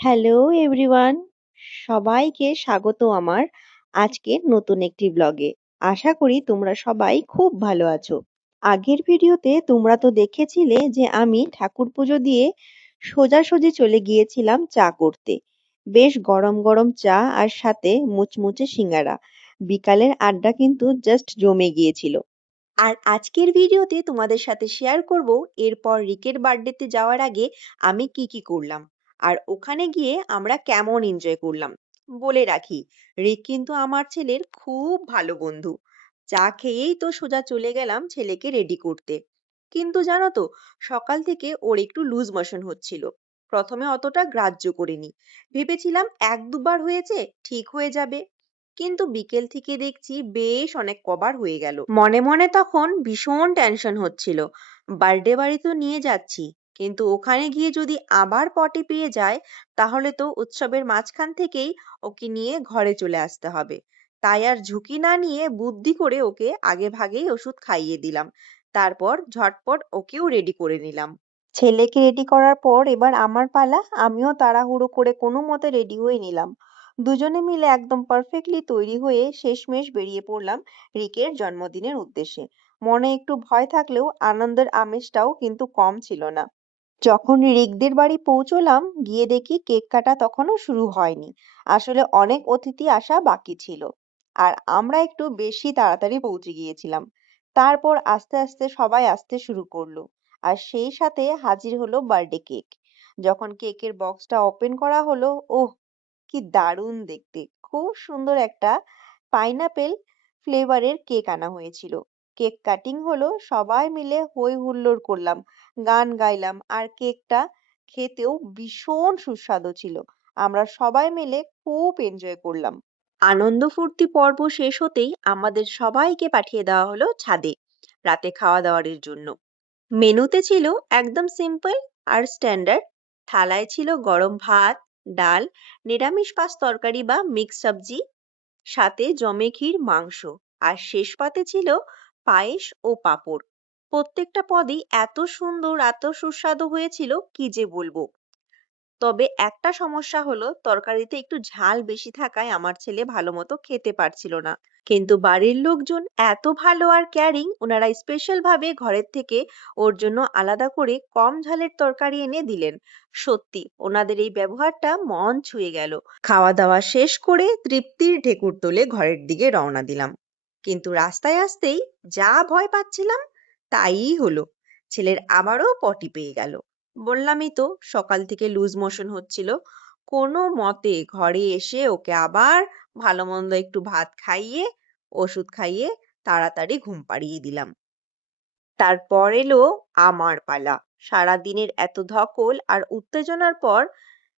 Hello everyone, সবাইকে স্বাগত আমার আজকের নতুন একটি ব্লগে। আশা করি তোমরা সবাই খুব ভালো আছো। আগের ভিডিওতে তোমরা তো দেখেছিলে যে আমি ঠাকুর পুজো দিয়ে সোজাসুজি চলে গিয়েছিলাম চা করতে। বেশ গরম গরম চা আর সাথে মুচমুচে সিঙ্গারা। বিকালের আড্ডা কিন্তু জাস্ট জমে গিয়েছিল। আর আজকের ভিডিওতে তোমাদের সাথে শেয়ার করব এরপর রিকের বার্থডেতে যাওয়ার আগে আমি কি করলাম আর ওখানে গিয়ে আমরা কেমন এনজয় করলাম। বলে রাখি, রিক কিন্তু আমার ছেলের খুব ভালো বন্ধু। চা খেয়েই তো সোজা চলে গেলাম ছেলেকে রেডি করতে। কিন্তু জানো তো, সকাল থেকে ওর একটু লুজ মোশন হচ্ছিল। প্রথমে অতটা গ্রাহ্য করিনি, ভেবেছিলাম এক দুবার হয়েছে, ঠিক হয়ে যাবে। কিন্তু বিকেল থেকে দেখছি বেশ অনেক কবার হয়ে গেল। মনে মনে তখন ভীষণ টেনশন হচ্ছিল। বার্থডে বাড়ি তো নিয়ে যাচ্ছি, কিন্তু ওখানে গিয়ে যদি আবার পটি পেয়ে যায়, তাহলে তো উৎসবের মাঝখান থেকেই ওকে নিয়ে ঘরে চলে আসতে হবে। তাই আর ঝুঁকি না নিয়ে বুদ্ধি করে ওকে আগে ভাগেই ওষুধ খাইয়ে দিলাম। তারপর ঝটপট ওকেও রেডি করে নিলাম। ছেলেকে রেডি করার পর এবার আমার পালা। আমিও তাড়াহুড়ো করে কোনো মতে রেডি হয়ে নিলাম। দুজনে মিলে একদম পারফেক্টলি তৈরি হয়ে শেষমেশ বেরিয়ে পড়লাম রিকের জন্মদিনের উদ্দেশ্যে। মনে একটু ভয় থাকলেও আনন্দের আমেজটাও কিন্তু কম ছিল না। যখন রিকদের বাড়ি পৌঁছলাম, গিয়ে দেখি কেক কাটা তখনও শুরু হয়নি। আসলে অনেক অতিথি আসা বাকি ছিল, আর আমরা একটু বেশি তাড়াতাড়ি পৌঁছে গিয়েছিলাম। তারপর আস্তে আস্তে সবাই আসতে শুরু করলো, আর সেই সাথে হাজির হলো বার্থডে কেক। যখন কেকের বক্সটা ওপেন করা হলো, ওহ, কি দারুণ দেখতে! খুব সুন্দর একটা পাইনাপেল ফ্লেভারের কেক আনা হয়েছিল। কেক কাটিং হলো, সবাই মিলে হই হুল্লোড় করলাম, গান গাইলাম, আর কেকটা খেতেও ভীষণ সুস্বাদু ছিল। আমরা সবাই মিলে খুব এনজয় করলাম। আনন্দ ফুর্তি পর্ব শেষ হতেই আমাদের সবাইকে পাঠিয়ে দেওয়া হলো ছাদে রাতে খাওয়া দাওয়ার জন্য। মেনুতে ছিল একদম সিম্পল আর স্ট্যান্ডার্ড। থালায় ছিল গরম ভাত, ডাল, নিরামিষ পাঁচ তরকারি বা মিক্স সবজি, সাথে জমে ক্ষীর, মাংস, আর শেষ পাতে ছিল পায়েস ও পাঁপড়। প্রত্যেকটা পদই এত সুন্দর, এত সুস্বাদু হয়েছিল, কি যে বলবো। তবে একটা সমস্যা হলো, তরকারিতে একটু ঝাল বেশি থাকায় আমার ছেলে ভালো মতো খেতে পারছিল না। কিন্তু বাড়ির লোকজন এত ভালো আর কেয়ারিং, ওনারা স্পেশাল ভাবে ঘরের থেকে ওর জন্য আলাদা করে কম ঝালের তরকারি এনে দিলেন। সত্যি ওনাদের এই ব্যবহারটা মন ছুঁয়ে গেল। খাওয়া দাওয়া শেষ করে তৃপ্তির ঢেকুর তুলে ঘরের দিকে রওনা দিলাম। কিন্তু রাস্তায় আসতেই যা ভয় পাচ্ছিলাম তাই হলো। ছেলের আবারও পটি পেয়ে গেল। বললামই তো, সকাল থেকে লুজ মোশন হচ্ছিল। কোনো মতে ঘরে এসে ওকে আবার ভালো মন্দ একটু ভাত খাইয়ে, ওষুধ খাইয়ে তাড়াতাড়ি ঘুম পাড়িয়ে দিলাম। তারপর এলো আমার পালা। সারাদিনের এত ধকল আর উত্তেজনার পর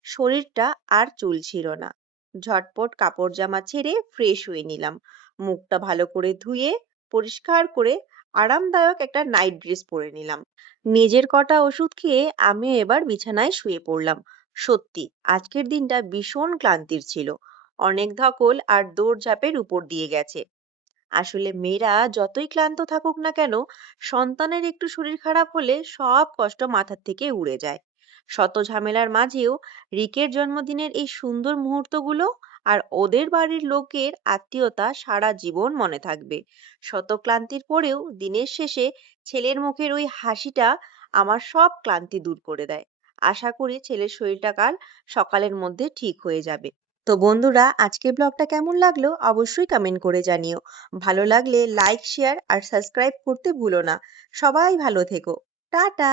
শরীরটা আর চলছিল না। ঝটপট কাপড় জামা ছেড়ে ফ্রেশ হয়ে নিলাম। মুখটা ভালো করে ধুয়ে পরিষ্কার করে আরামদায়ক একটা নাইট ড্রেস পরে নিলাম। নিজের কটা ওষুধ খেয়ে আমিও এবার বিছানায় শুয়ে পড়লাম। সত্যি আজকের দিনটা ভীষণ ক্লান্তির ছিল। অনেক ধকল আর দৌড়ঝাঁপের উপর দিয়ে গেছে। আসলে মেয়েরা যতই ক্লান্ত থাকুক না কেন, সন্তানের একটু শরীর খারাপ হলে সব কষ্ট মাথার থেকে উড়ে যায়। শত ঝামেলার মাঝেও রিকের জন্মদিনের এই সুন্দর মুহূর্তগুলো আর ওদের বাড়ির লোকের আত্মীয়তা সারা জীবন মনে থাকবে। শত ক্লান্তির পরেও দিনের শেষে ছেলের মুখের ওই হাসিটা আমার সব ক্লান্তি দূর করে দেয়। আশা করি ছেলের শরীরটা কাল সকালের মধ্যে ঠিক হয়ে যাবে। তো বন্ধুরা, আজকের ব্লগটা কেমন লাগলো অবশ্যই কমেন্ট করে জানিও। ভালো লাগলে লাইক, শেয়ার আর সাবস্ক্রাইব করতে ভুলো না। সবাই ভালো থেকো। টাটা।